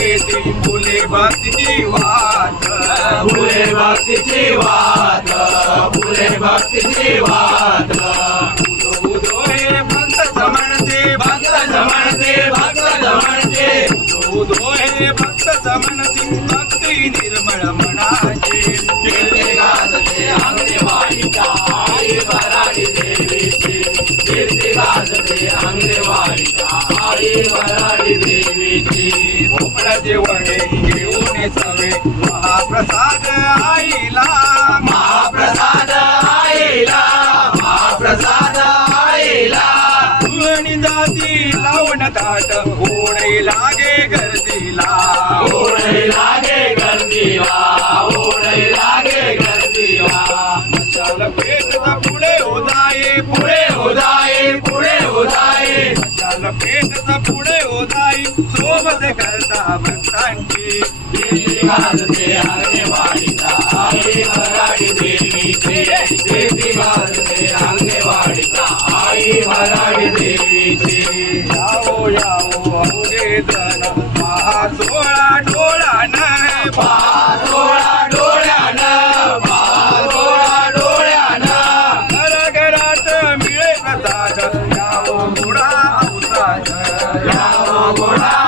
येती फुले भक्तीची वाट, फुले भक्तीची वाट, फुले भक्तीची वाट. उदो उदो हे भक्त म्हणते, भक्त म्हणते, भक्त म्हणते, उदो उदो हे भक्त म्हणते, भक्ती निर्मळ मनाची. कीर्ती गाजते अंगणेवाडीच्या आई वराडी देवीची, कीर्ती गाजते अंगणेवाडीच्या आई वराडी देवीची. भोपळ्याचे वडे घेऊन सवे महाप्रसाद आईला, महाप्रसाद आईला, महाप्रसाद आईला. आणि जाती लावून ताट ओढे लागे गर्दीला, ओढे लागे गर्दीला, ओढे लागे गर्दीला. मशाल पेटचा पुढे उदाये, पुढे उदाई, पुढे उदाई, मशाल पेटचा पुढे उदाई, सोबत करता भक्तांची. कीर्ती गाजते अंगणेवाडीचा आई वराडी देवीची, कीर्ती गाजते अंगणेवाडीचा आई वराडी देवीची. यावो यावो अवघे जण महासोळा डोळानं, पाचोळा डोळ्यानं, पाचोळा डोळ्यानं. घराघरात मिळे प्रसाद, यावो गोडा अवसाद, यावं गोडा